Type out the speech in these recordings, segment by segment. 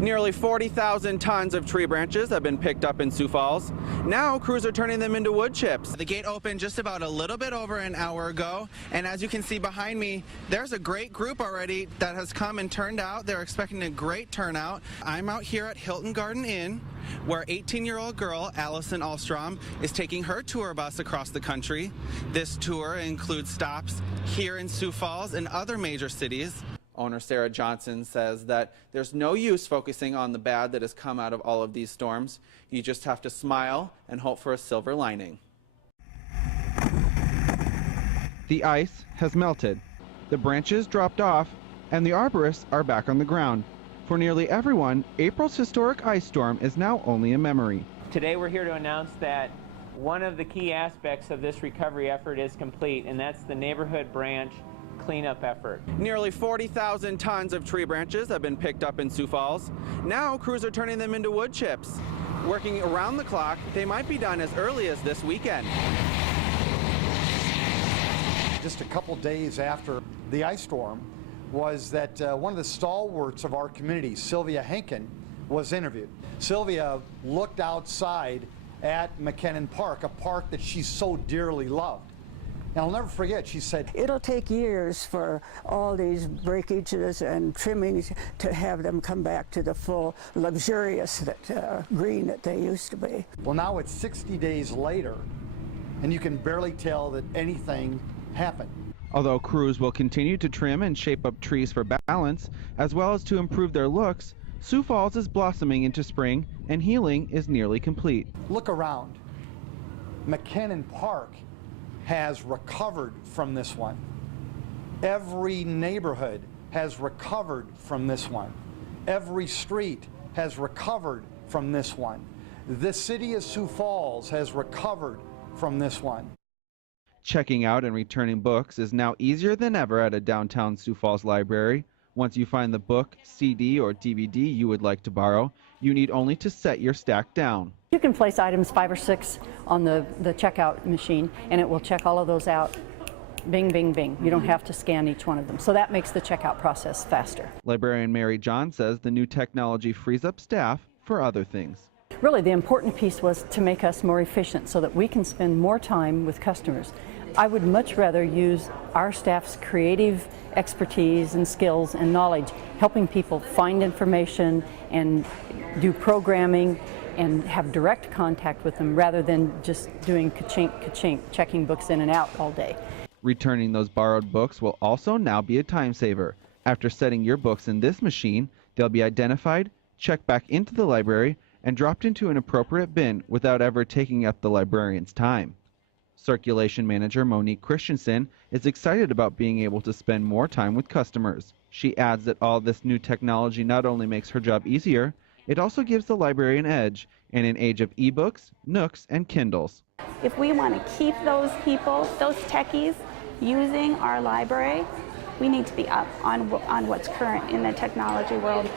Nearly 40,000 tons of tree branches have been picked up in Sioux Falls. Now crews are turning them into wood chips. The gate opened just about a little bit over an hour ago, and as you can see behind me, there's a great group already that has come and turned out. They're expecting a great turnout. I'm out here at Hilton Garden Inn, where 18-year-old girl Allison Alstrom is taking her tour bus across the country. This tour includes stops here in Sioux Falls and other major cities. Owner Sarah Johnson says that there's no use focusing on the bad that has come out of all of these storms. You just have to smile and hope for a silver lining. The ice has melted, the branches dropped off, and the arborists are back on the ground. For nearly everyone, April's historic ice storm is now only a memory. Today we're here to announce that one of the key aspects of this recovery effort is complete, and that's the neighborhood branch cleanup effort. Nearly 40,000 tons of tree branches have been picked up in Sioux Falls. Now crews are turning them into wood chips. Working around the clock, they might be done as early as this weekend. Just a couple days after the ice storm was that one of the stalwarts of our community, Sylvia Henkin, was interviewed. Sylvia looked outside at McKinnon Park, a park that she so dearly loved. And I'll never forget, she said, it'll take years for all these breakages and trimmings to have them come back to the full luxurious green that they used to be. Well, now it's 60 days later, and you can barely tell that anything happened. Although crews will continue to trim and shape up trees for balance, as well as to improve their looks, Sioux Falls is blossoming into spring, and healing is nearly complete. Look around. McKinnon Park has recovered from this one. Every neighborhood has recovered from this one. Every street has recovered from this one. The city of Sioux Falls has recovered from this one. Checking out and returning books is now easier than ever at a downtown Sioux Falls library. Once you find the book, CD, or DVD you would like to borrow, you need only to set your stack down. You can place items 5 or 6 on the checkout machine, and it will check all of those out. Bing, bing, bing. You don't have to scan each one of them. So that makes the checkout process faster. Librarian Mary John says the new technology frees up staff for other things. Really, the important piece was to make us more efficient so that we can spend more time with customers. I would much rather use our staff's creative expertise and skills and knowledge, helping people find information and do programming and have direct contact with them rather than just doing ka-chink, ka-chink, checking books in and out all day. Returning those borrowed books will also now be a time saver. After setting your books in this machine, they'll be identified, checked back into the library, and dropped into an appropriate bin without ever taking up the librarian's time. Circulation Manager Monique Christensen is excited about being able to spend more time with customers. She adds that all this new technology not only makes her job easier, it also gives the library an edge in an age of ebooks, Nooks, and Kindles. If we want to keep those people, those techies, using our library, we need to be up on what's current in the technology world.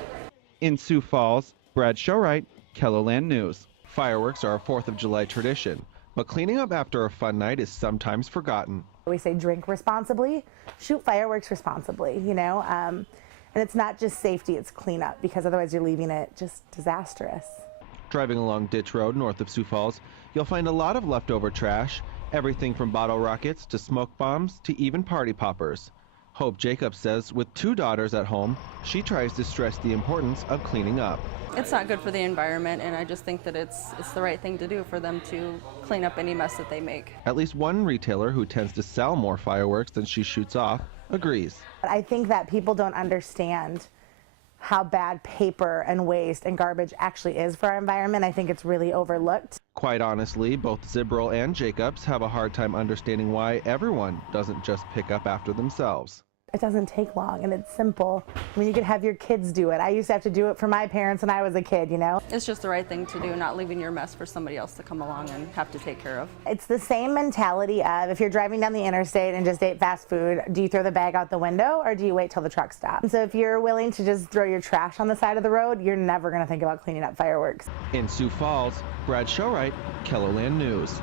In Sioux Falls, Brad Schoreit, KELOLAND News. Fireworks are a 4th of July tradition, but cleaning up after a fun night is sometimes forgotten. We say drink responsibly, shoot fireworks responsibly, you know, and it's not just safety, it's cleanup, because otherwise you're leaving it just disastrous. Driving along Ditch Road north of Sioux Falls, you'll find a lot of leftover trash, everything from bottle rockets to smoke bombs to even party poppers. Hope Jacobs says with 2 daughters at home, she tries to stress the importance of cleaning up. It's not good for the environment, and I just think that it's the right thing to do for them to clean up any mess that they make. At least one retailer who tends to sell more fireworks than she shoots off agrees. I think that people don't understand how bad paper and waste and garbage actually is for our environment. I think it's really overlooked. Quite honestly, both Zibril and Jacobs have a hard time understanding why everyone doesn't just pick up after themselves. It doesn't take long and it's simple. I mean, you could have your kids do it. I used to have to do it for my parents when I was a kid, you know? It's just the right thing to do, not leaving your mess for somebody else to come along and have to take care of. It's the same mentality of if you're driving down the interstate and just ate fast food, do you throw the bag out the window or do you wait till the truck stops? So if you're willing to just throw your trash on the side of the road, you're never going to think about cleaning up fireworks. In Sioux Falls, Brad Schoreit, KELOLAND News.